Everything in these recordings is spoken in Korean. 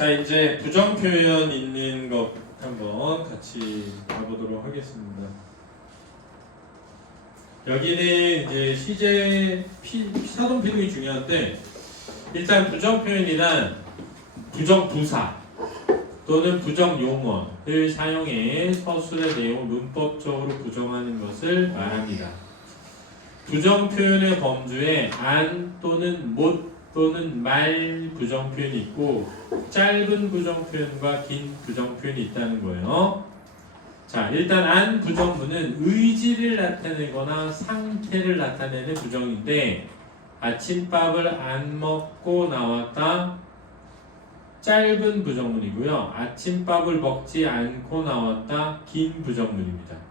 자, 이제 부정 표현 있는 것 한번 같이 봐보도록 하겠습니다. 여기는 이제 시제 사동 필등이 중요한데, 일단 부정 표현이란 부정 부사 또는 부정 용어를 사용해 서술의 내용을 문법적으로 부정하는 것을 말합니다. 부정 표현의 범주에 안 또는 못 또는 말 부정 표현이 있고 짧은 부정 표현과 긴 부정 표현이 있다는 거예요. 자, 일단 안 부정문은 의지를 나타내거나 상태를 나타내는 부정인데 아침밥을 안 먹고 나왔다. 짧은 부정문이고요. 아침밥을 먹지 않고 나왔다. 긴 부정문입니다.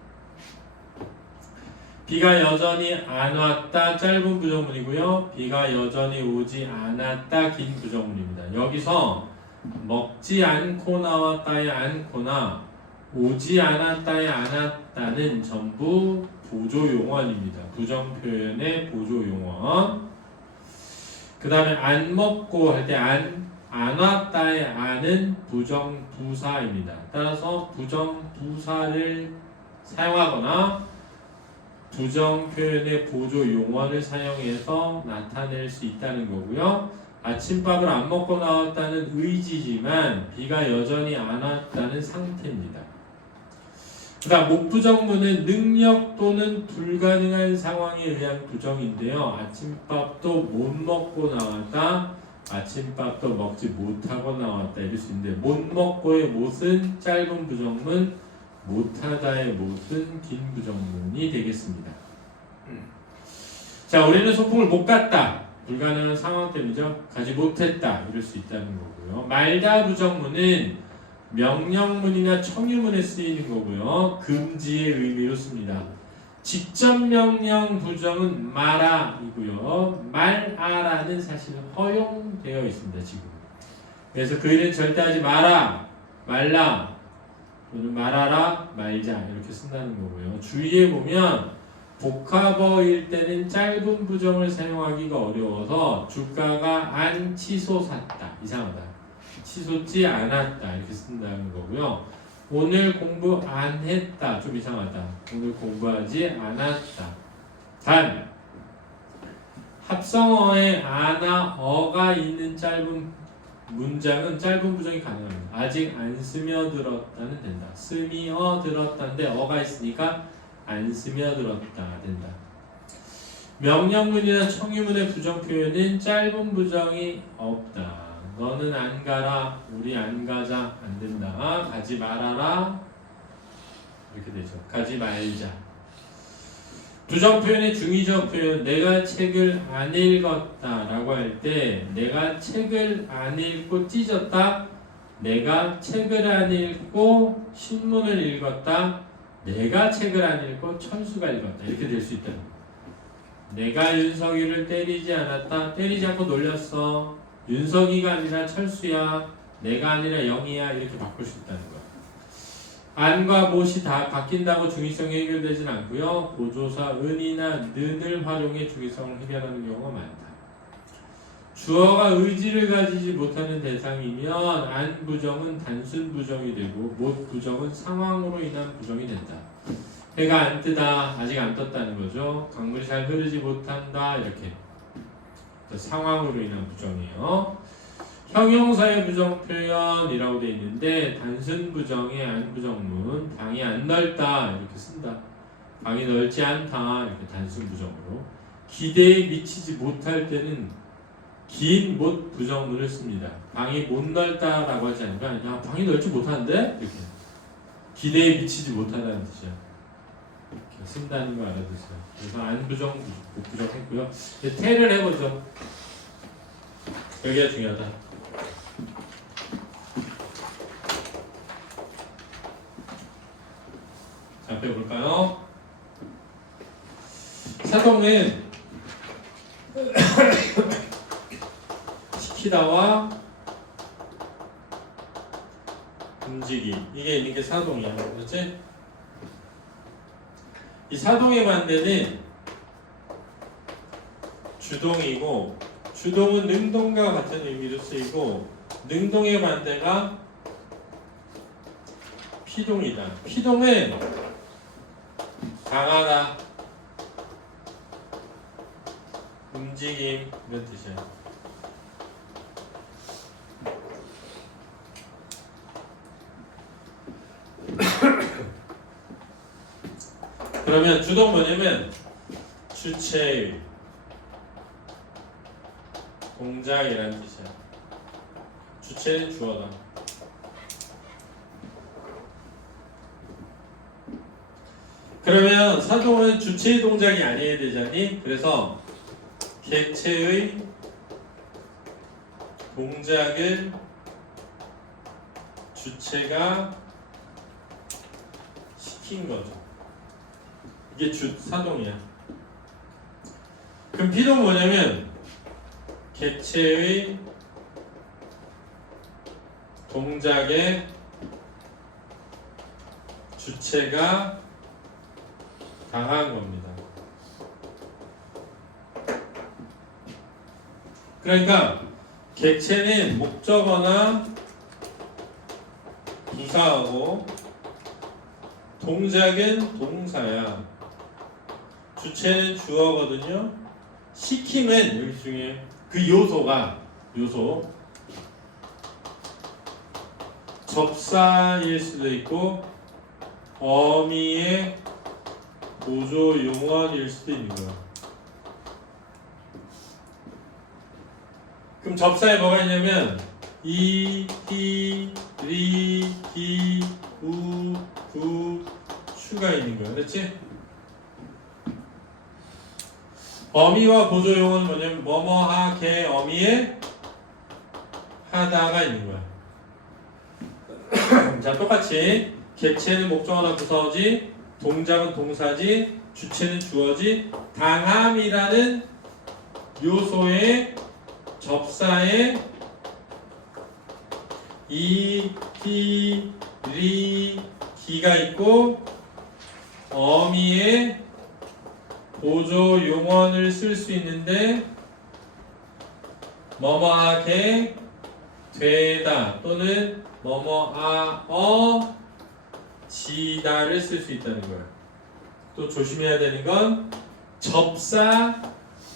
비가 여전히 안 왔다. 짧은 부정문이고요. 비가 여전히 오지 않았다. 긴 부정문입니다. 여기서 먹지 않고 나왔다의 않고나 오지 않았다의 않았다는 전부 보조용언입니다. 부정표현의 보조용언. 그 다음에 안 먹고 할 때 안 왔다의 안은 부정부사입니다. 따라서 부정부사를 사용하거나 부정표현의 보조용언을 사용해서 나타낼 수 있다는 거고요. 아침밥을 안 먹고 나왔다는 의지지만 비가 여전히 안 왔다는 상태입니다. 그 다음 목부정문은 능력 또는 불가능한 상황에 의한 부정인데요. 아침밥도 못 먹고 나왔다. 아침밥도 먹지 못하고 나왔다. 이럴 수 있는데 못 먹고의 못은 짧은 부정문, 못하다의 못은 긴 부정문이 되겠습니다. 자, 우리는 소풍을 못 갔다. 불가능한 상황 때문이죠. 가지 못했다. 이럴 수 있다는 거고요. 말다 부정문은 명령문이나 청유문에 쓰이는 거고요. 금지의 의미로 씁니다. 직접 명령 부정은 마라이고요. 말아라는 사실은 허용되어 있습니다. 지금. 그래서 그 일은 절대 하지 마라, 말라, 또는 말아라, 말자 이렇게 쓴다는 거고요. 주의해 보면 복합어일 때는 짧은 부정을 사용하기가 어려워서 주가가 안 치솟았다. 이상하다. 치솟지 않았다. 이렇게 쓴다는 거고요. 오늘 공부 안 했다. 좀 이상하다. 오늘 공부하지 않았다. 단 합성어에 아나 어가 있는 짧은 문장은 짧은 부정이 가능합니다. 아직 안 스며들었다는 된다. 스며들었다인데 어가 있으니까 안 스며들었다 된다. 명령문이나 청유문의 부정 표현은 짧은 부정이 없다. 너는 안 가라, 우리 안 가자, 안 된다. 가지 말아라, 이렇게 되죠. 가지 말자. 부정 표현의 중의적 표현, 내가 책을 안 읽었다라고 할 때 내가 책을 안 읽고 찢었다. 내가 책을 안 읽고 신문을 읽었다. 내가 책을 안 읽고 천수가 읽었다. 이렇게 될 수 있다. 내가 윤석이를 때리지 않았다. 때리지 않고 놀렸어. 윤석이가 아니라 철수야. 내가 아니라 영이야. 이렇게 바꿀 수 있다는 거야. 안과 못이 다 바뀐다고 중의성이 해결되진 않고요. 보조사 은이나 는을 활용해 중의성을 해결하는 경우가 많다. 주어가 의지를 가지지 못하는 대상이면 안 부정은 단순 부정이 되고 못 부정은 상황으로 인한 부정이 된다. 해가 안 뜨다. 아직 안 떴다는 거죠. 강물이 잘 흐르지 못한다. 이렇게 상황으로 인한 부정이에요. 형용사의 부정 표현이라고 되어 있는데 단순 부정의 안 부정문 방이 안 넓다 이렇게 쓴다. 방이 넓지 않다 이렇게 단순 부정으로. 기대에 미치지 못할 때는 긴 못 부정문을 씁니다. 방이 못 넓다라고 하지 않으니까 야 방이 넓지 못한데 이렇게 기대에 미치지 못하다는 뜻이야. 이렇게 쓴다는 거 알아두세요. 그래서 안 부정 못 부정 했고요. 이제 태를 해보죠. 여기가 중요하다. 자, 배워볼까요? 사동은 시키다와 움직임 이게 있는 게 사동이야. 그렇지? 이 사동의 반대는 주동이고 주동은 능동과 같은 의미로 쓰이고 능동의 반대가 피동이다. 피동은 강하다, 움직임 이런 뜻이야. 그러면 주동 뭐냐면 주체의 동작이라는 뜻이야. 주체는 주어다. 그러면 사동은 주체의 동작이 아니어야 되잖니? 그래서 객체의 동작을 주체가 시킨 거죠. 이게 사동이야. 그럼 피동 뭐냐면 객체의 동작의 주체가 당한 겁니다. 그러니까 객체는 목적어나 부사하고 동작은 동사야. 주체는 주어거든요. 시킴은 여기 중에 그 요소 접사일 수도 있고 어미의 보조 용언일 수도 있는 거야. 그럼 접사에 뭐가 있냐면 이, 히, 리, 기, 우, 구, 추가 있는 거야. 그렇지? 어미와 보조 용언은 뭐냐면 뭐뭐 하게 어미에 하다가 있는 거야. 자, 똑같이 객체는 목적어나 부사어지, 동작은 동사지, 주체는 주어지, 당함이라는 요소의 접사에 이, 히, 리, 기가 있고 어미의 보조 용언을 쓸 수 있는데 뭐뭐하게 되다 또는 뭐뭐하어지다를 쓸 수 있다는 거예요. 또 조심해야 되는 건 접사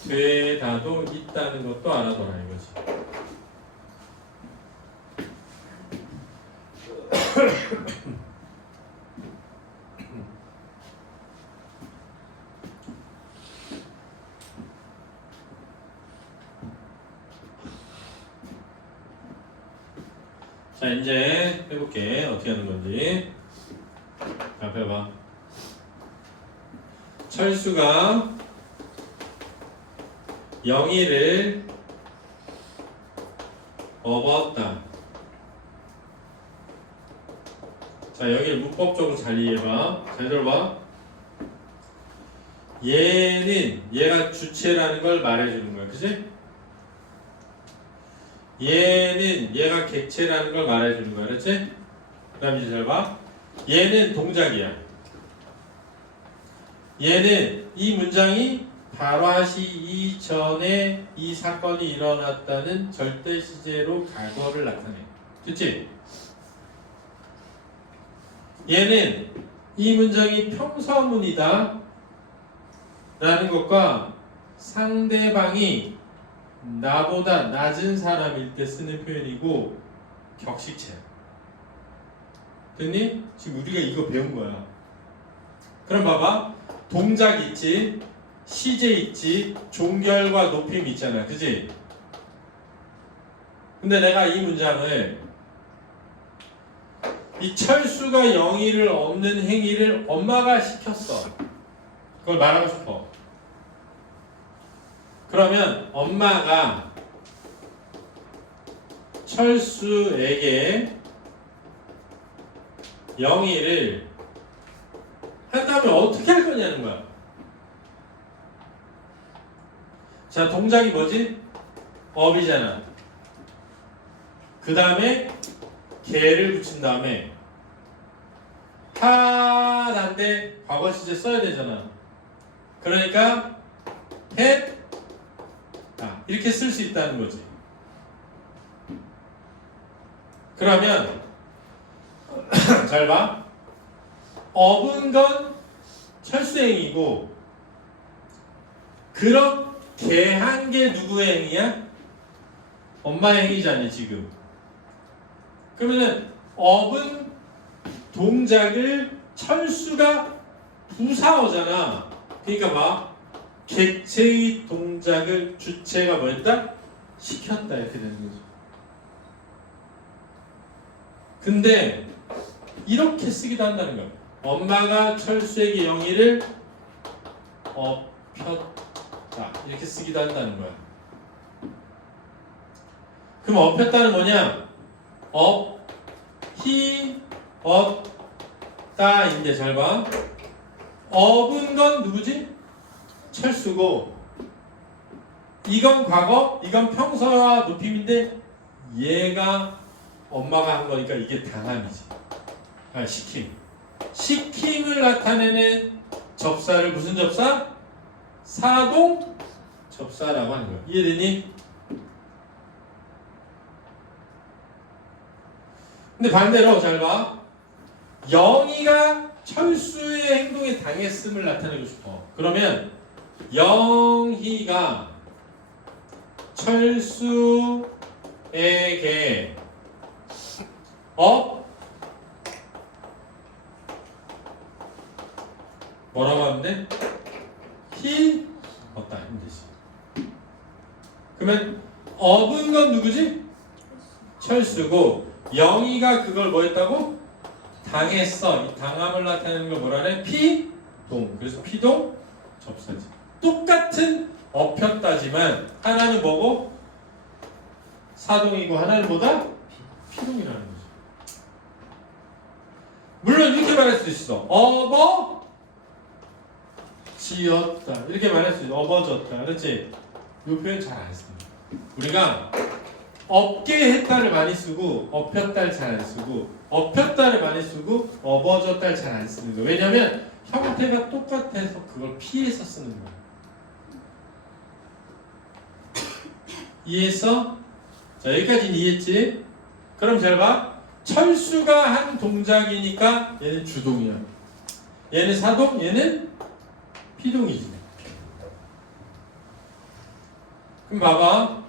되다도 있다는 것도 알아둬라 이거지. 자, 이제 해볼게. 어떻게 하는 건지. 자, 해봐. 철수가 영희를 업었다. 자, 여기를 문법적으로 잘 이해해봐. 잘 들어봐. 얘가 주체라는 걸 말해주는 거야. 그치? 얘가 객체라는 걸 말해주는 거야. 그렇지? 그 다음 이제 잘 봐. 얘는 동작이야. 얘는 이 문장이 발화시 이전에 이 사건이 일어났다는 절대 시제로 과거를 나타내. 그치? 얘는 이 문장이 평서문이다 라는 것과 상대방이 나보다 낮은 사람일 때 쓰는 표현이고 격식체야. 됐니? 지금 우리가 이거 배운 거야. 그럼 봐봐. 동작 있지, 시제 있지, 종결과 높임 있잖아. 그지? 근데 내가 이 문장을 이 철수가 영희를 없는 행위를 엄마가 시켰어. 그걸 말하고 싶어. 그러면 엄마가 철수에게 영희를 한다면 어떻게 할 거냐는 거야. 자, 동작이 뭐지? 업이잖아. 그 다음에 개를 붙인 다음에 하다인데 과거 시제 써야 되잖아. 그러니까 했 이렇게 쓸 수 있다는 거지. 그러면 잘 봐. 업은 건 철수행이고 그렇게 한 게 누구의 행위야? 엄마의 행위잖니 지금. 그러면은 업은 동작을 철수가 부사어잖아. 그러니까 봐. 객체의 동작을 주체가 뭐였다? 시켰다 이렇게 되는 거죠. 근데 이렇게 쓰기도 한다는 거야. 엄마가 철수에게 영희를 업혔다 이렇게 쓰기도 한다는 거야. 그럼 업혔다는 뭐냐? 업다인데 잘 봐. 업은 건 누구지? 철수고 이건 과거, 이건 평서와 높임인데 얘가 엄마가 한 거니까 이게 당함이지. 시킴. 시킴을 나타내는 접사를 무슨 접사? 사동 접사라고 하는 거야. 이해되니? 근데 반대로 잘 봐. 영희가 철수의 행동에 당했음을 나타내고 싶어. 그러면 영희가 철수에게 뭐라고 하는데? 없다 힘들지. 그러면 업은 건 누구지? 철수고 영희가 그걸 뭐 했다고? 당했어. 이 당함을 나타내는 걸 뭐라 그래? 피동. 그래서 피동 접사지. 똑같은 업혔다지만 하나는 뭐고? 사동이고 하나는 뭐다? 피동이라는 거죠. 물론 이렇게 말할 수도 있어. 지었다. 이렇게 말할 수 있어. 업어졌다. 그렇지? 이 표현 잘 안 씁니다. 우리가 업게 했다를 많이 쓰고 업혔다를 잘 안 쓰고 업혔다를 많이 쓰고 업어졌다를 잘 안 쓰는 거예요. 왜냐하면 형태가 똑같아서 그걸 피해서 쓰는 거예요. 이해했어? 자 여기까지는 이해했지? 그럼 잘 봐. 철수가 한 동작이니까 얘는 주동이야. 얘는 사동, 얘는 피동이지. 그럼 봐봐.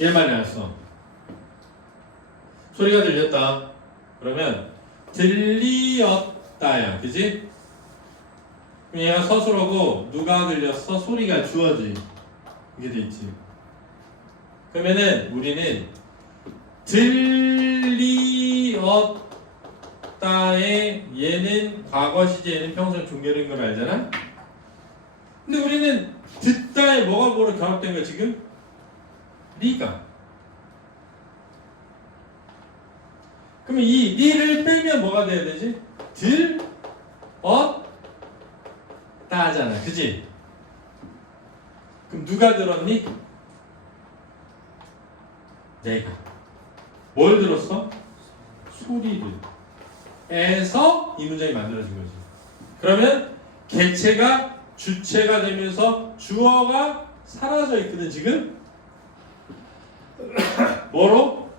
얘 말이 나왔어. 소리가 들렸다. 그러면 들리었다야. 그지? 그럼 얘가 서술어고 누가 들렸어? 소리가 주어지. 이게 돼 있지. 그러면은 우리는 들리었다에 얘는 과거 시제, 얘는 평생 종결인 걸 알잖아? 근데 우리는 듣다에 뭐가 뭐로 결합된 거야 지금? 리가. 그러면 이 리를 빼면 뭐가 돼야 되지? 들었다잖아. 그지? 그럼 누가 들었니? 내가. 뭘 들었어? 소리를. 에서 이 문장이 만들어진 거지. 그러면 객체가 주체가 되면서 주어가 사라져 있거든 지금. 뭐로?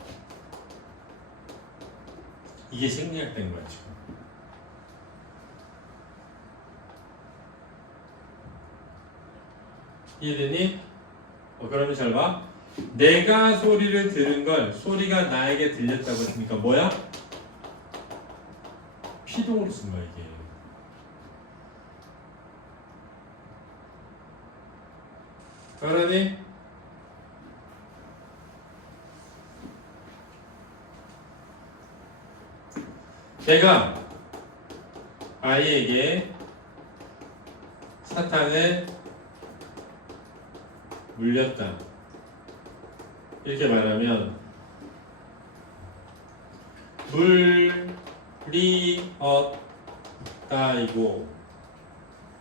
이게 생략된 거야 지금. 이해되니? 그러면 잘 봐. 내가 소리를 들은 걸 소리가 나에게 들렸다고 했으니까 뭐야? 피동으로 쓴 거야 이게. 그러니 내가 아이에게 사탕을 물렸다. 이렇게 말하면 물리었다이고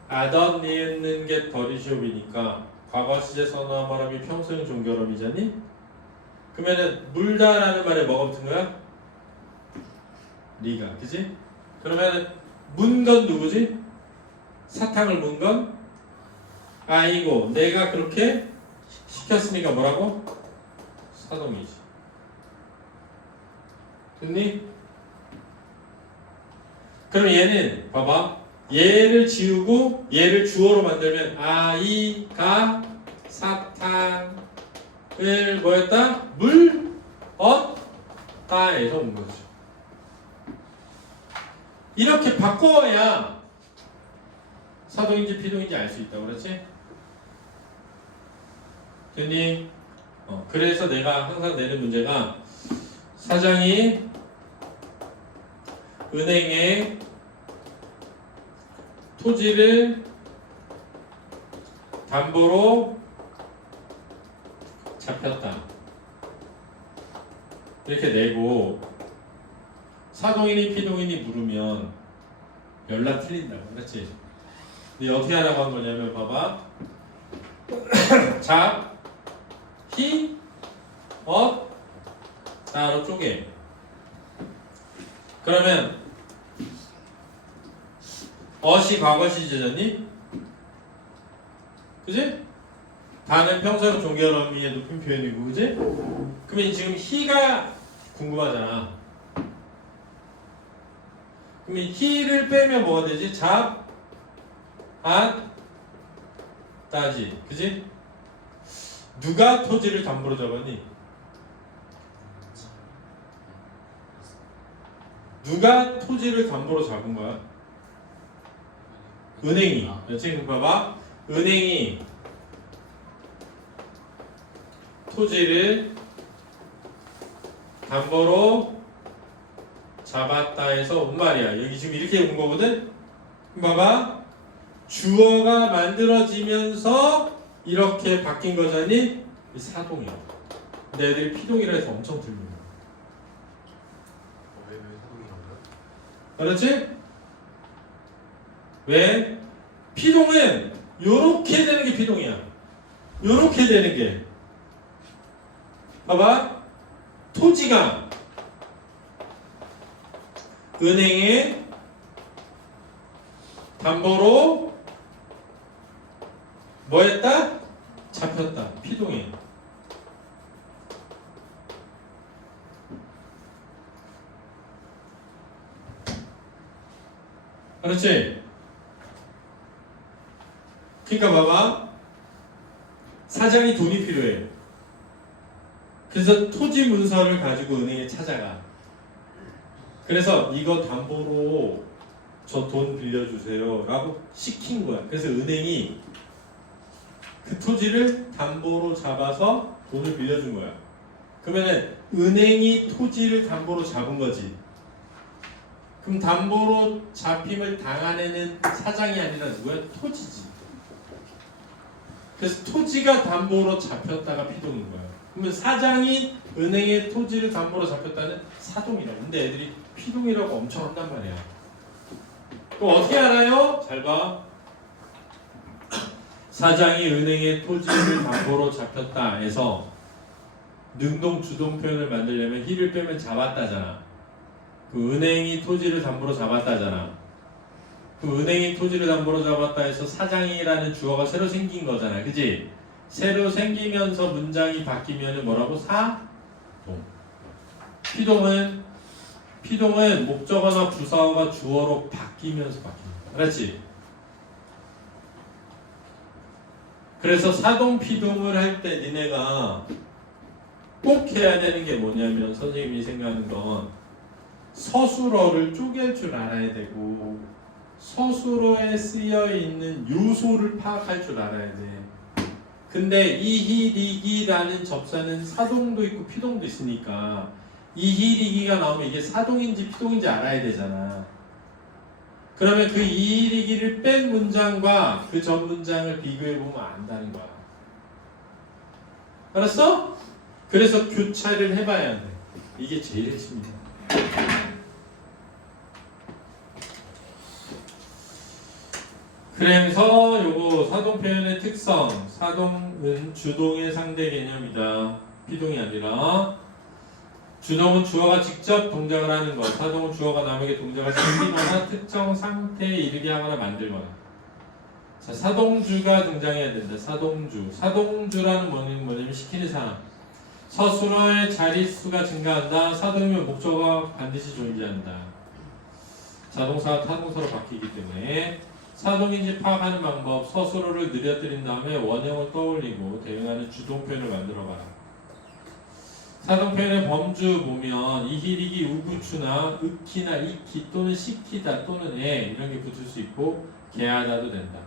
아덧 니은 게 더리숍이니까 과거 시제 선어한 말함이 평소형 종결음이잖니? 그러면은 물다라는 말에 뭐가 붙은 거야? 리가, 그지? 그러면 문 건 누구지? 사탕을 문 건 아이고, 내가 그렇게 시켰으니까 뭐라고? 사동이지. 됐니? 그럼 얘는 봐봐, 얘를 지우고 얘를 주어로 만들면 아이가 사탕을 뭐였다? 물었다에서 온 거죠. 이렇게 바꿔야 사동인지 피동인지 알 수 있다고 그렇지? 됐니? 그래서 내가 항상 내는 문제가 사장이 은행에 토지를 담보로 잡혔다. 이렇게 내고 사동이니 피동이니 물으면 연락 틀린다고. 그렇지? 근데 어떻게 하라고 한 거냐면 봐봐. 잡, 히, 자로 쪼개. 그러면 어시 과거 시제잖니? 그지? 다는 평소형 종결 어미의 높임 표현이고, 그지? 그러면 지금 히가 궁금하잖아. 그러면 히를 빼면 뭐가 되지? 잡, 안, 따지. 그지? 누가 토지를 담보로 잡았니? 누가 토지를 담보로 잡은 거야? 은행이. 지금 봐봐. 은행이 토지를 담보로 잡았다 해서 온 말이야. 여기 지금 이렇게 온 거거든? 봐봐. 주어가 만들어지면서 이렇게 바뀐 거잖니? 사동이야. 근데 애들이 피동이라 해서 엄청 들려. 왜 사동이라고요? 그렇지? 왜? 피동은 요렇게 되는 게 피동이야. 요렇게 되는 게. 봐봐. 토지가 은행에 담보로 뭐 했다? 잡혔다. 피동이. 그렇지? 그러니까 봐봐. 사장이 돈이 필요해. 그래서 토지 문서를 가지고 은행에 찾아가. 그래서 이거 담보로 저 돈 빌려주세요 라고 시킨 거야. 그래서 은행이 그 토지를 담보로 잡아서 돈을 빌려준 거야. 그러면은 은행이 토지를 담보로 잡은 거지. 그럼 담보로 잡힘을 당한 애는 사장이 아니라 누구야? 토지지. 그래서 토지가 담보로 잡혔다가 피동인 거야. 그러면 사장이 은행에 토지를 담보로 잡혔다는 사동이라고. 근데 애들이 피동이라고 엄청 한단 말이야. 그럼 어떻게 알아요? 잘 봐. 사장이 은행에 토지를 담보로 잡혔다 해서 능동 주동 표현을 만들려면 히를 빼면 잡았다잖아. 그 은행이 토지를 담보로 잡았다잖아. 그 은행이 토지를 담보로 잡았다 해서 사장이라는 주어가 새로 생긴 거잖아. 그지? 새로 생기면서 문장이 바뀌면 뭐라고? 사동. 피동은 목적어나 부사어가 주어로 바뀌면서 바뀝니다. 그렇지? 그래서 사동 피동을 할 때 니네가 꼭 해야 되는 게 뭐냐면 선생님이 생각하는 건 서술어를 쪼갤 줄 알아야 되고 서술어에 쓰여 있는 요소를 파악할 줄 알아야 돼. 근데 이희리기라는 접사는 사동도 있고 피동도 있으니까 이희리기가 나오면 이게 사동인지 피동인지 알아야 되잖아. 그러면 그 이희리기를 뺀 문장과 그 전 문장을 비교해보면 안다는 거야. 알았어? 그래서 교차를 해봐야 돼. 이게 제일 핵심이야. 그래서 요거 사동 표현의 특성, 사동은 주동의 상대 개념이다. 피동이 아니라 주동은 주어가 직접 동작을 하는 것, 사동은 주어가 남에게 동작을 시키거나 특정 상태에 이르게 하거나 만들거나. 자, 사동주가 등장해야 된다. 사동주. 사동주라는 뭐냐면 시키는 사람. 서술어의 자릿수가 증가한다. 사동이면 목적어가 반드시 존재한다. 자동사가 타동사로 바뀌기 때문에 사동인지 파악하는 방법, 서술어를 늘려뜨린 다음에 원형을 떠올리고 대응하는 주동 표현을 만들어가라. 사동 표현의 범주 보면 이히리기, 우구추나 으키나 이키 또는 시키다 또는 애 이런 게 붙을 수 있고 개하다도 된다.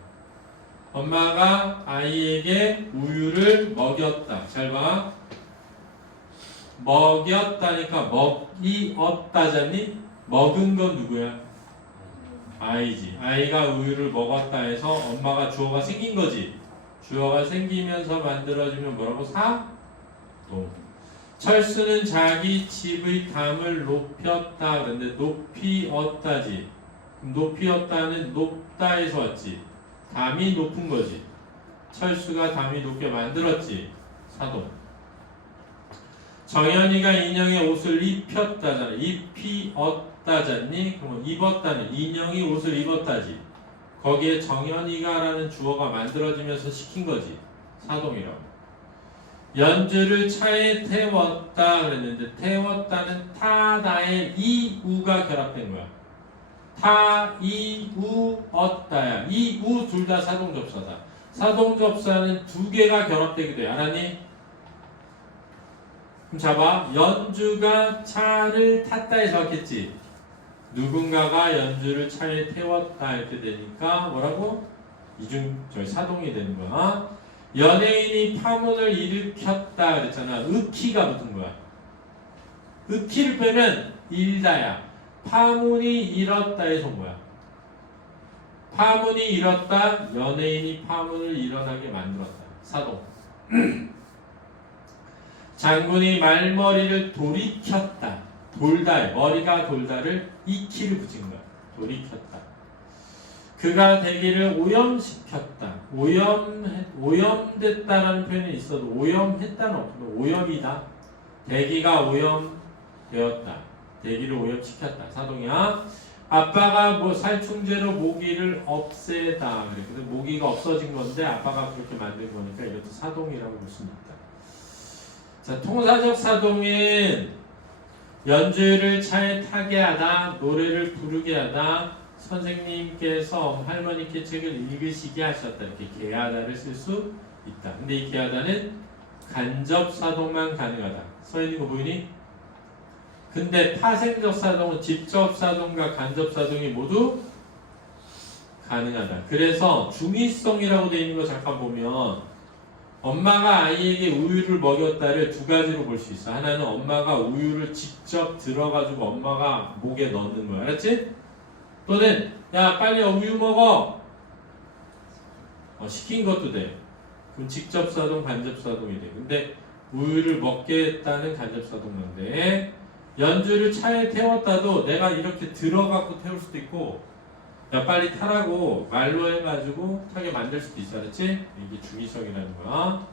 엄마가 아이에게 우유를 먹였다. 잘 봐. 먹였다니까 먹이었다잖니? 먹은 건 누구야? 아이지. 아이가 우유를 먹었다 해서 엄마가 주어가 생긴 거지. 주어가 생기면서 만들어지면 뭐라고? 사동. 철수는 자기 집의 담을 높였다. 그런데 높이었다지. 높이었다는 높다에서 왔지. 담이 높은 거지. 철수가 담이 높게 만들었지. 사동. 정연이가 인형의 옷을 입혔다잖아. 입히었다잖니? 그럼 입었다는 인형이 옷을 입었다지. 거기에 정연이가라는 주어가 만들어지면서 시킨 거지. 사동이라고. 연주를 차에 태웠다 그랬는데 태웠다는 타다에 이우가 결합된 거야. 타, 이, 우, 었다야. 이, 우 둘 다 사동접사다. 사동접사는 두 개가 결합되기도 해. 알았니? 그럼 잡아. 연주가 차를 탔다에서 왔겠지. 누군가가 연주를 차에 태웠다 이렇게 되니까 뭐라고? 사동이 되는 거야. 연예인이 파문을 일으켰다 그랬잖아. 으키가 붙은 거야. 으키를 빼면 일다야. 파문이 일었다에서 뭐야? 파문이 일었다. 연예인이 파문을 일어나게 만들었다. 사동. 장군이 말머리를 돌이켰다. 돌다. 머리가 돌다를 이키를 붙인 거야. 돌이켰다. 그가 대기를 오염시켰다. 오염됐다라는 표현이 있어도 오염했다는 없고 오염이다. 대기가 오염되었다. 대기를 오염시켰다. 사동이야. 아빠가 뭐 살충제로 모기를 없애다. 그래. 근데 모기가 없어진 건데 아빠가 그렇게 만든 거니까 이것도 사동이라고 볼 수 있다. 자, 통사적 사동인 연주를 차에 타게 하다, 노래를 부르게 하다, 선생님께서 할머니께 책을 읽으시게 하셨다. 이렇게 개하다를 쓸 수 있다. 근데 이 개하다는 간접 사동만 가능하다. 서 있는 거 보이니? 근데 파생적 사동은 직접 사동과 간접 사동이 모두 가능하다. 그래서 중의성이라고 되어 있는 거 잠깐 보면 엄마가 아이에게 우유를 먹였다를 두 가지로 볼 수 있어. 하나는 엄마가 우유를 직접 들어가지고 엄마가 목에 넣는 거야. 알았지? 또는 야 빨리 우유 먹어. 시킨 것도 돼. 그럼 직접 사동, 간접 사동이 돼. 근데 우유를 먹겠다는 간접 사동만 돼. 연주를 차에 태웠다도 내가 이렇게 들어가고 태울 수도 있고 야 빨리 타라고 말로 해가지고 타게 만들 수도 있어. 알았지? 이게 중의성이라는 거야.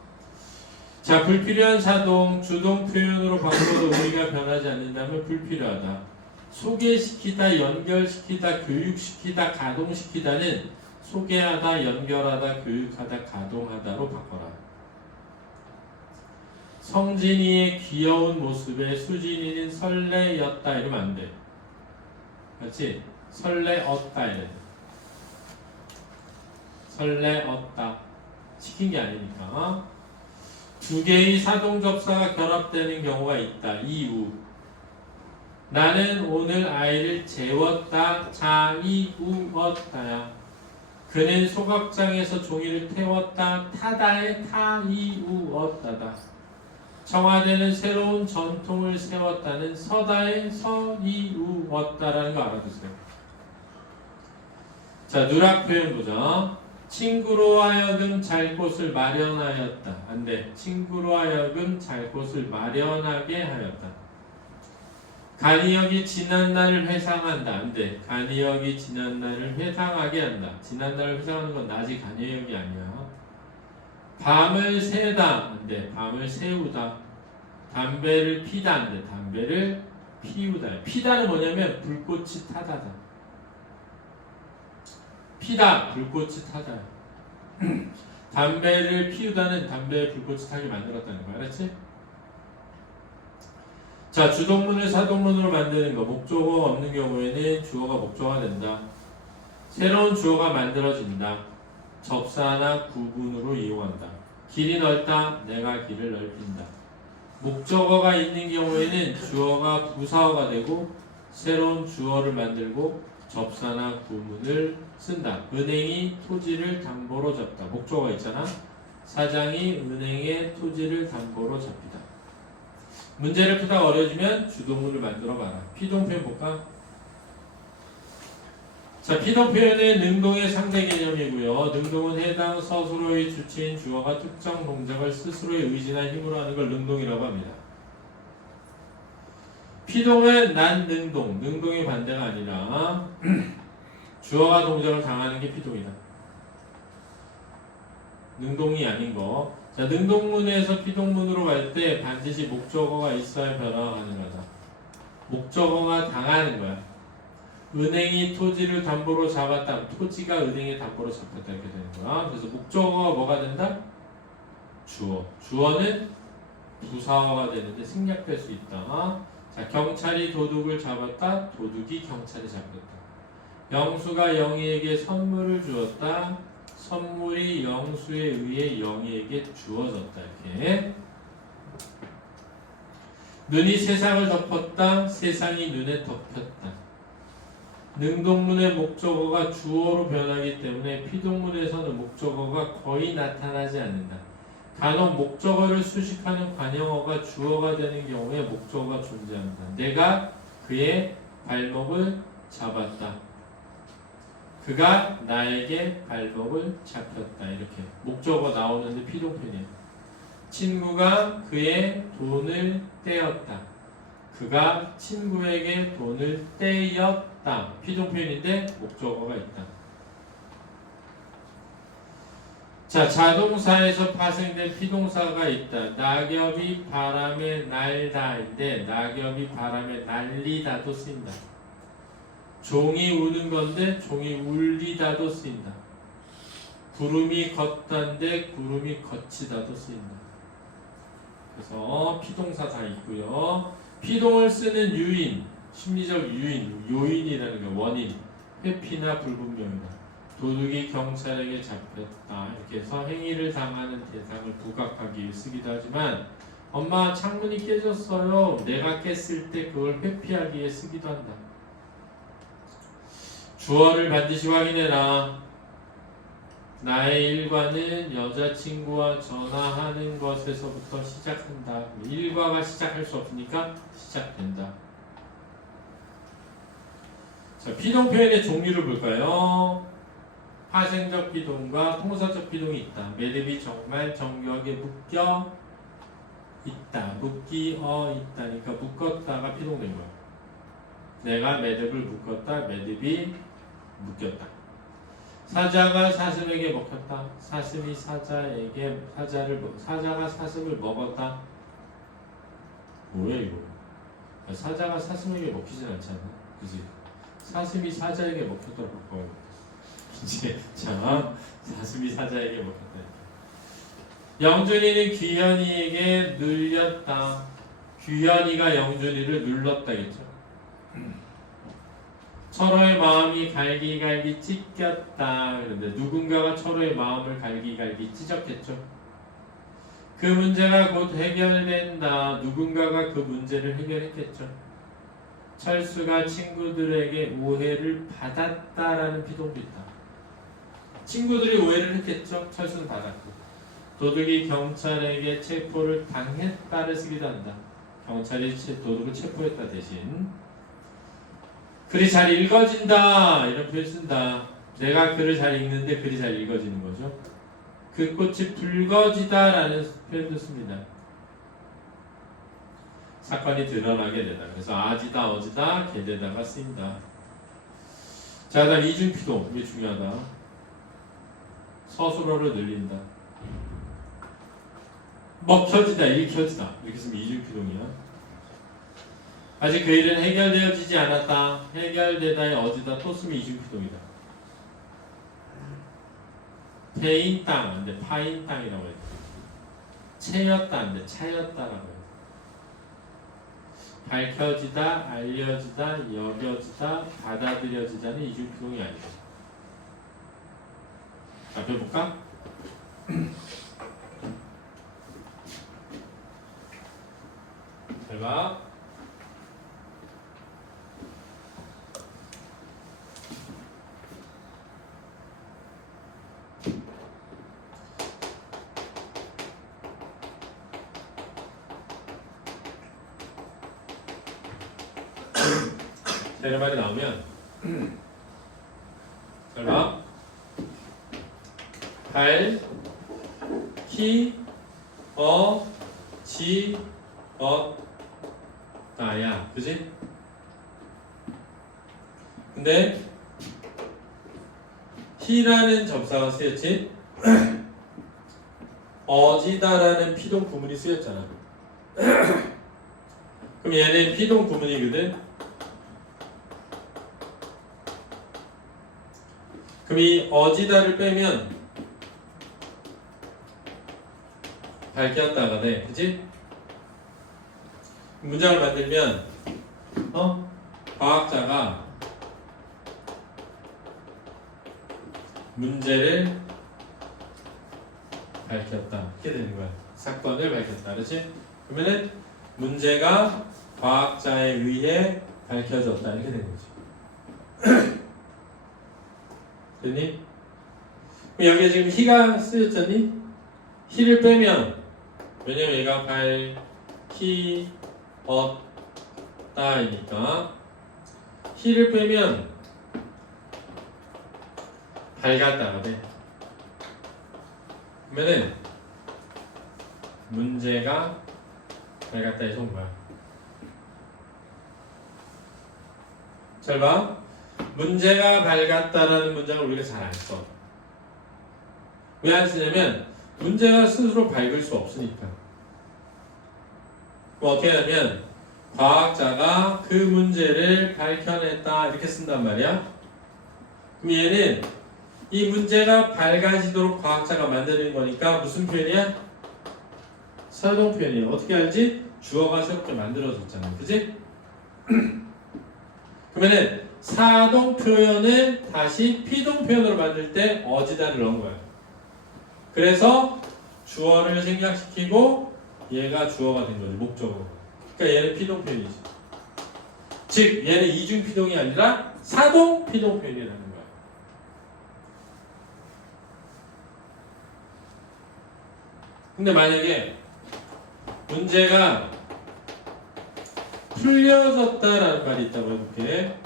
자, 불필요한 사동, 주동 표현으로 바꿔도 의미가 변하지 않는다면 불필요하다. 소개시키다, 연결시키다, 교육시키다, 가동시키다는 소개하다, 연결하다, 교육하다, 가동하다로 바꿔라. 성진이의 귀여운 모습에 수진이는 설레였다 이러면 안 돼. 그렇지? 설레었다 이래. 설레었다. 시킨 게 아니니까. 두 개의 사동접사가 결합되는 경우가 있다. 이유. 나는 오늘 아이를 재웠다. 자이우었다야. 그는 소각장에서 종이를 태웠다. 타다에 타이우었다다. 청와대는 새로운 전통을 세웠다는 서다에 서이우었다라는 거 알아두세요. 자, 누락 표현 보자. 친구로 하여금 잘 곳을 마련하였다. 안 돼. 친구로 하여금 잘 곳을 마련하게 하였다. 간이역이 지난 날을 회상한다. 안 돼. 간이역이 지난 날을 회상하게 한다. 지난 날을 회상하는 건 낮이 간이역이 아니야. 밤을 새다. 안 돼. 밤을 새우다. 담배를 피다 안 돼. 담배를 피우다. 피다는 뭐냐면 불꽃이 타다다. 피다, 불꽃이 타다. 담배를 피우다는 담배에 불꽃이 타게 만들었다는 거야. 알았지? 자, 주동문을 사동문으로 만드는 거. 목적어 없는 경우에는 주어가 목적어가 된다. 새로운 주어가 만들어진다. 접사나 구분으로 이용한다. 길이 넓다. 내가 길을 넓힌다. 목적어가 있는 경우에는 주어가 부사어가 되고 새로운 주어를 만들고 접사나 구문을 쓴다. 은행이 토지를 담보로 잡다. 목적어가 있잖아. 사장이 은행의 토지를 담보로 잡히다. 문제를 푸다가 어려워지면 주동문을 만들어 봐라. 피동표현 볼까? 자, 피동표현은 능동의 상대 개념이고요. 능동은 해당 서술어의 주체인 주어가 특정 동작을 스스로의 의지나 힘으로 하는 걸 능동이라고 합니다. 피동은 난 능동, 능동의 반대가 아니라 주어가 동작을 당하는 게 피동이다. 능동이 아닌 거. 자, 능동문에서 피동문으로 갈 때 반드시 목적어가 있어야 변화가 가능하다. 목적어가 당하는 거야. 은행이 토지를 담보로 잡았다. 토지가 은행의 담보로 잡혔다. 이렇게 되는 거야. 그래서 목적어가 뭐가 된다? 주어. 주어는 부사어가 되는데 생략될 수 있다. 자, 경찰이 도둑을 잡았다. 도둑이 경찰에 잡혔다. 영수가 영희에게 선물을 주었다. 선물이 영수에 의해 영희에게 주어졌다. 이렇게. 눈이 세상을 덮었다. 세상이 눈에 덮였다. 능동문의 목적어가 주어로 변하기 때문에 피동문에서는 목적어가 거의 나타나지 않는다. 간혹 목적어를 수식하는 관형어가 주어가 되는 경우에 목적어가 존재한다. 내가 그의 발목을 잡았다. 그가 나에게 발목을 잡혔다. 이렇게 목적어 나오는데 피동편이에요. 친구가 그의 돈을 떼었다. 그가 친구에게 돈을 떼었다. 피동표현인데 목적어가 있다. 자, 자동사에서 파생된 피동사가 있다. 낙엽이 바람에 날다인데 낙엽이 바람에 날리다도 쓰인다. 종이 우는 건데 종이 울리다도 쓰인다. 구름이 걷다인데 구름이 거치다도 쓰인다. 그래서 피동사 다 있고요. 피동을 쓰는 유인, 심리적 유인, 요인이라는 거, 원인, 회피나 불분명이다. 도둑이 경찰에게 잡혔다. 이렇게 해서 행위를 당하는 대상을 부각하기 위해 쓰기도 하지만 엄마 창문이 깨졌어요. 내가 깼을 때 그걸 회피하기 위해 쓰기도 한다. 주어를 반드시 확인해라. 나의 일과는 여자친구와 전화하는 것에서부터 시작한다. 일과가 시작할 수 없으니까 시작된다. 자, 피동 표현의 종류를 볼까요? 파생적 피동과 통사적 피동이 있다. 매듭이 정말 정교하게 묶여 있다. 묶이어 있다니까 묶었다가 피동된 거야. 내가 매듭을 묶었다. 매듭이 묶였다. 사자가 사슴에게 먹혔다. 사슴이 사자가 사슴을 먹었다. 뭐야 이거? 사자가 사슴에게 먹히진 않잖아. 그지? 사슴이 사자에게 먹혔다고 바꿔요. 이제 자, 사슴이 사자에게 먹혔다. 영준이는 규현이에게 눌렸다. 규현이가 영준이를 눌렀다겠죠. 철호의 마음이 갈기갈기 찢겼다. 그런데 누군가가 철호의 마음을 갈기갈기 찢었겠죠. 그 문제가 곧 해결된다. 누군가가 그 문제를 해결했겠죠. 철수가 친구들에게 오해를 받았다라는 피동도 있다. 친구들이 오해를 했겠죠. 철수는 받았고. 도둑이 경찰에게 체포를 당했다를 쓰기도 한다. 경찰이 도둑을 체포했다 대신. 글이 잘 읽어진다 이런 표현 쓴다. 내가 글을 잘 읽는데 글이 잘 읽어지는 거죠. 그 꽃이 붉어지다 라는 표현도 씁니다. 사건이 드러나게 되다. 그래서 아지다 어지다 게되다가 쓰인다. 자, 다음 이중피동. 이게 중요하다. 서술어를 늘린다. 먹혀지다, 읽혀지다 이렇게 쓰면 이중피동이야. 아직 그 일은 해결되어지지 않았다. 해결되다에 어디다 또 쓰면 이중피동이다. 패인 땅 안돼 파인 땅이라고 해야 돼. 채였다 안돼 차였다라고 해야 돼. 밝혀지다, 알려지다, 여겨지다, 받아들여지다는 이중피동이 아니다. 자, 펴볼까? 잘 봐. 자, 이런 말이 나오면 잘 봐. 발, 키, 지, 나야. 그지? 근데 히라는 접사가 쓰였지? 어지다라는 피동 구문이 쓰였잖아. 그럼 얘는 피동 구문이거든? 그럼 이 어지다를 빼면 밝혔다가 돼. 그치? 문장을 만들면 과학자가 문제를 밝혔다. 이렇게 되는 거야. 사건을 밝혔다. 그렇지? 그러면은 문제가 과학자에 의해 밝혀졌다. 이렇게 되는 거지. 됐니? 그럼 여기에 지금 히가 쓰였잖니? 히를 빼면 왜냐면 얘가 발, 키, 따이니까 히를 빼면 밝았다가 돼. 그러면은 문제가 밝았다 해서 온 거야. 잘 봐. 문제가 밝았다라는 문장을 우리가 잘 안 써. 왜 안 쓰냐면 문제가 스스로 밝을 수 없으니까. 뭐 어떻게 하냐면 과학자가 그 문제를 밝혀냈다 이렇게 쓴단 말이야. 그럼 얘는 이 문제가 밝아지도록 과학자가 만드는 거니까 무슨 표현이야? 사동 표현이야. 어떻게 알지? 주어가 새롭게 만들어졌잖아. 그지? 그러면은 사동 표현을 다시 피동 표현으로 만들 때 어지다를 넣은 거야. 그래서 주어를 생략시키고 얘가 주어가 된 거지. 목적으로. 그러니까 얘는 피동 표현이지. 즉 얘는 이중 피동이 아니라 사동 피동 표현이라는 거야. 근데 만약에 문제가 풀려졌다라는 말이 있다고 해볼게.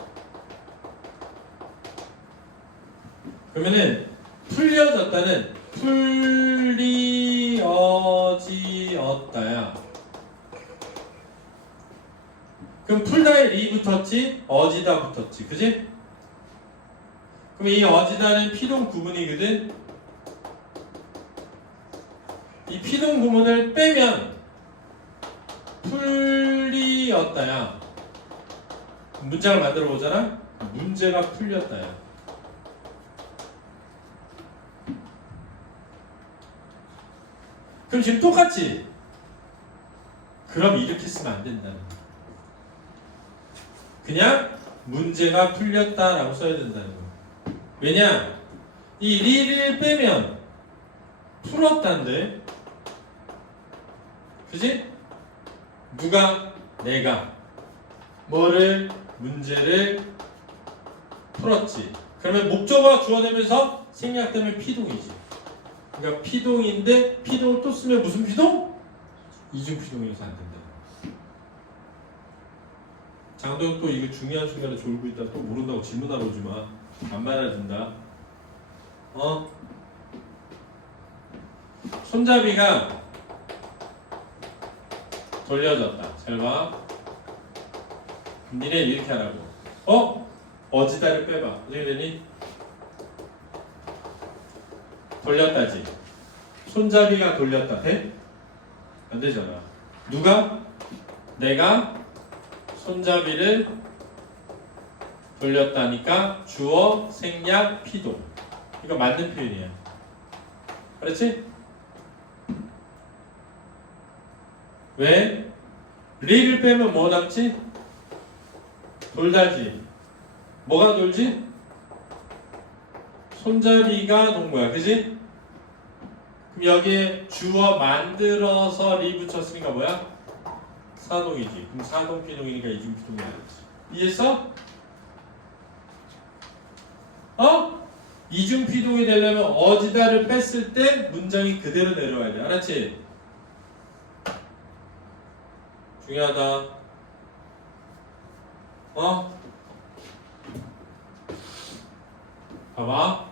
그러면은 풀려졌다는 풀리어지었다야. 그럼 풀다에 리 붙었지, 어지다 붙었지, 그지? 그럼 이 어지다는 피동 구문이거든. 이 피동 구문을 빼면 풀리었다야. 문장을 만들어 보잖아. 문제가 풀렸다야. 그럼 지금 똑같지? 그럼 이렇게 쓰면 안 된다는 거야. 그냥 문제가 풀렸다라고 써야 된다는 거야. 왜냐? 이 리를 빼면 풀었다인데, 그지? 누가? 내가 뭐를? 문제를 풀었지. 그러면 목적어가 주어되면서 생략되면 피동이지. 그러니까 피동인데 피동을 또 쓰면 무슨 피동? 이중 피동이어서 안 된다. 장도혁 또 이거 중요한 순간에 졸고 있다 또 모른다고 질문하러 오지 마. 안 말아준다. 손잡이가 돌려졌다. 잘 봐. 니네 이렇게 하라고. 어지다를 빼봐. 어떻게 되니? 돌렸다지. 손잡이가 돌렸다. 돼? 안 되잖아. 누가? 내가 손잡이를 돌렸다니까 주어, 생략, 피동. 이거 맞는 표현이야. 그렇지? 왜? 리를 빼면 뭐 남지? 돌다지. 뭐가 돌지? 손잡이가 돈 거야. 그지? 그럼 여기에 주어 만들어서 리 붙였으니까 뭐야? 사동이지. 그럼 사동 피동이니까 이중 피동이 나겠지. 이해했어? 이중 피동이 되려면 어지다를 뺐을 때 문장이 그대로 내려와야 돼. 알았지? 중요하다. 봐봐.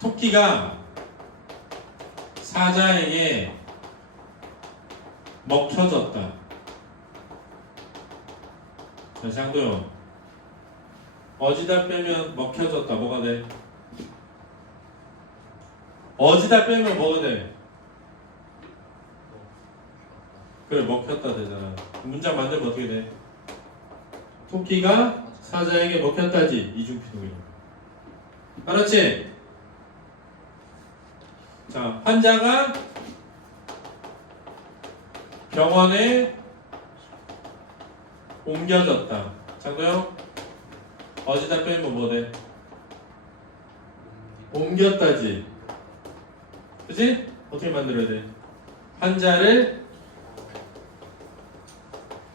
토끼가 사자에게 먹혀졌다. 자, 장도영. 어지다 빼면 먹혀졌다. 뭐가 돼? 어지다 빼면 뭐가 돼? 그래, 먹혔다 되잖아. 문장 만들면 어떻게 돼? 토끼가 사자에게 먹혔다지. 이중피동이야. 알았지? 자, 환자가 병원에 옮겨졌다. 장도영, 어지다 빼면 뭐 돼? 옮겼다지. 그치? 어떻게 만들어야 돼? 환자를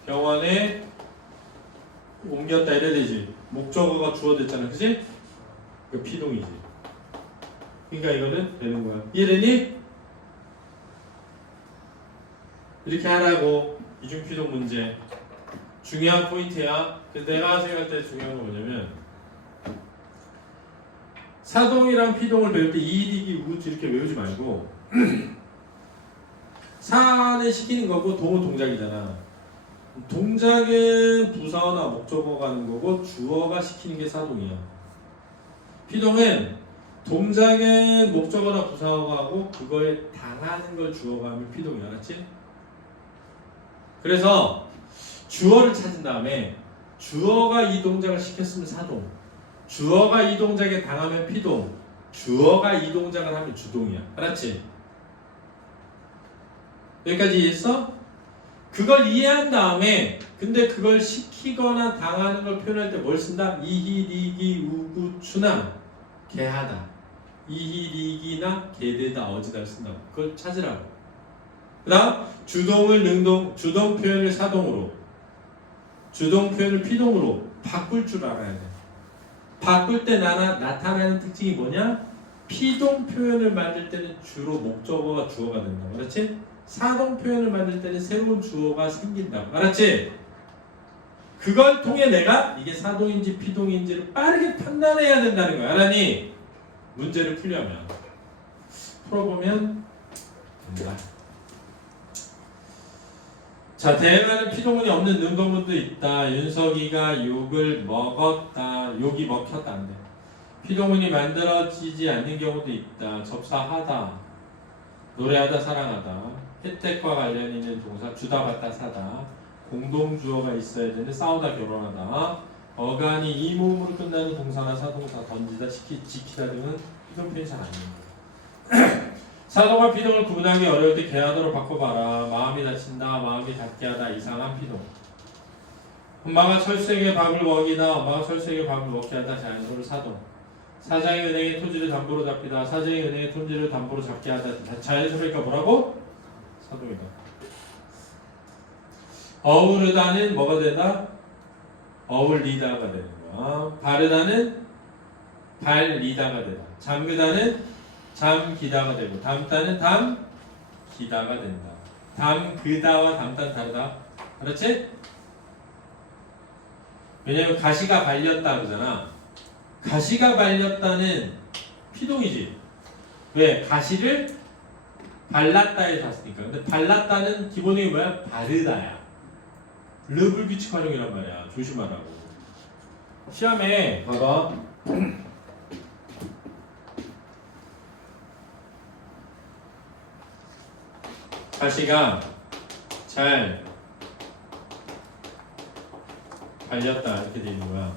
병원에 옮겼다 이래야 되지. 목적어가 주어 됐잖아. 그치? 그 피동이지. 그러니까 이거는 되는 거야. 이해되니? 이렇게 하라고. 이중피동 문제. 중요한 포인트야. 그래서 내가 생각할 때 중요한 건 뭐냐면 사동이랑 피동을 배울 때 이디기 우주 이렇게 외우지 말고 사는 시키는 거고 동은 동작이잖아. 동작은 부사어나 목적어가 하는 거고 주어가 시키는 게 사동이야. 피동은 동작은 목적어나 부사어가 하고 그거에 당하는 걸 주어가 하면 피동이야. 알았지? 그래서 주어를 찾은 다음에 주어가 이 동작을 시켰으면 사동, 주어가 이 동작에 당하면 피동, 주어가 이 동작을 하면 주동이야. 알았지? 여기까지 이해했어? 그걸 이해한 다음에 근데 그걸 시키거나 당하는 걸 표현할 때 뭘 쓴다? 이히, 리기, 우구, 추나 개하다. 이히, 리기나 개되다, 어지다를 쓴다고. 그걸 찾으라고. 그 다음 주동을 능동, 주동 표현을 사동으로, 주동 표현을 피동으로 바꿀 줄 알아야 돼. 바꿀 때 나타나는 특징이 뭐냐? 피동 표현을 만들 때는 주로 목적어가 주어가 된다. 그렇지? 사동 표현을 만들 때는 새로운 주어가 생긴다. 알았지? 그걸 통해 내가 이게 사동인지 피동인지를 빠르게 판단해야 된다는 거야. 알았니? 문제를 풀려면. 풀어보면 된다. 자, 대응하는 피동문이 없는 능동문도 있다. 윤석이가 욕을 먹었다. 욕이 먹혔다. 안 돼. 피동문이 만들어지지 않는 경우도 있다. 접사하다. 노래하다, 사랑하다. 혜택과 관련 있는 동사 주다, 받다, 사다. 공동주어가 있어야 되는 싸우다, 결혼하다. 어간이 이 모음으로 끝나는 동사나 사동사 던지다, 지키다 등은 피동 표현이 잘 아닙니다. 사동과 피동을 구분하기 어려울 때 개하도로 바꿔봐라. 마음이 다친다, 마음이 닿게 하다, 이상한 피동. 엄마가 철수에게 밥을 먹이다, 엄마가 철수에게 밥을 먹게 하다, 자연스러운 사동. 사장이 은행의 토지를 담보로 잡히다, 사장이 은행의 토지를 담보로 잡게 하다, 자연스러우니까 뭐라고? 사동이다. 어우르다는 뭐가 되다? 어울리다가 되는 거야. 바르다는 발리다가 되다. 잠그다는 잠기다가 되고, 담다는 담기다가 된다. 담그다와 담다는 다르다. 그렇지? 왜냐면 가시가 발렸다 그러잖아. 가시가 발렸다는 피동이지. 왜? 가시를 발랐다에 샀으니까. 근데 발랐다는 기본이 뭐야? 바르다야. 르불규칙 활용이란 말이야. 조심하라고. 시험에 봐봐. 가시가 잘 발렸다 이렇게 돼 있는 거야.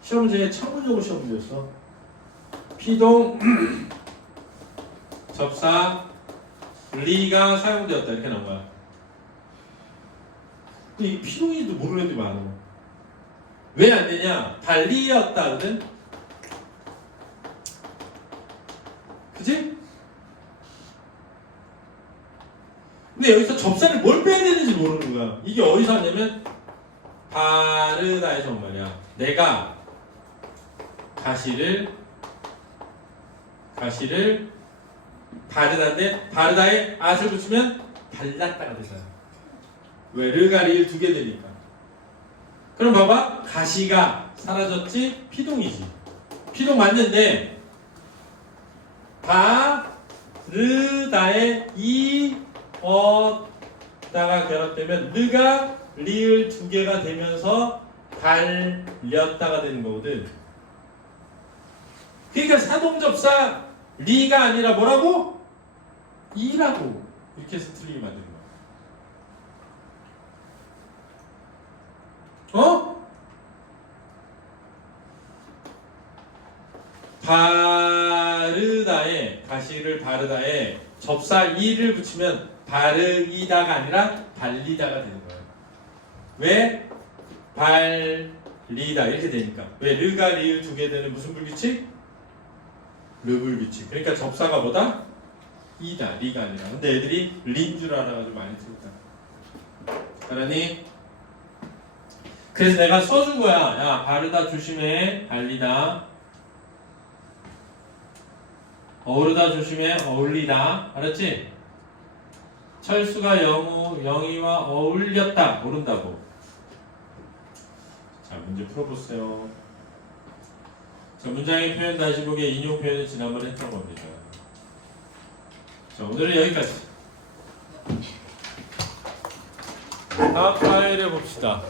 시험 문제에 창문용어 시험 문제였어. 피동 접사 리가 사용되었다 이렇게 나온 거야. 근데 이 피동인지도 모르는 애들이 많아. 왜 안 되냐? 발리였다거든. 그치? 근데 여기서 접사를 뭘 빼야 되는지 모르는 거야. 이게 어디서 왔냐면 바르다에서 온 말이야. 내가 가시를 바르다인데 바르다에 앗을 붙이면 발랐다가 되잖아. 왜? 르가 리를 두 개 되니까. 그럼 봐봐. 가시가 사라졌지? 피동이지. 피동 맞는데 바르다에 이 다가 결합되면 르가 리을 두 개가 되면서 발렸다가 되는 거거든. 그러니까 사동접사 리가 아니라 뭐라고? 이라고 이렇게 해서 틀리게 만든 거야. 어? 바르다에 가시를 바르다에 접사 이를 붙이면 바르이다가 아니라 발리다가 되는 거예요. 왜? 발리다 이렇게 되니까. 왜? 르가 리을 두 개 되는 무슨 불규칙? 르불규칙. 그러니까 접사가 뭐다? 이다. 리가 아니라. 근데 애들이 리인 줄 알아가지고 많이 틀렸다. 알았니? 그래서 내가 써준 거야. 야, 바르다 조심해. 발리다. 어우르다 조심해. 어울리다. 알았지? 철수가 영희와 어울렸다. 모른다고. 자, 문제 풀어보세요. 자, 문장의 표현 다시 보기에 인용 표현은 지난번에 했던 겁니다. 자, 오늘은 여기까지. 다음 파일에 봅시다.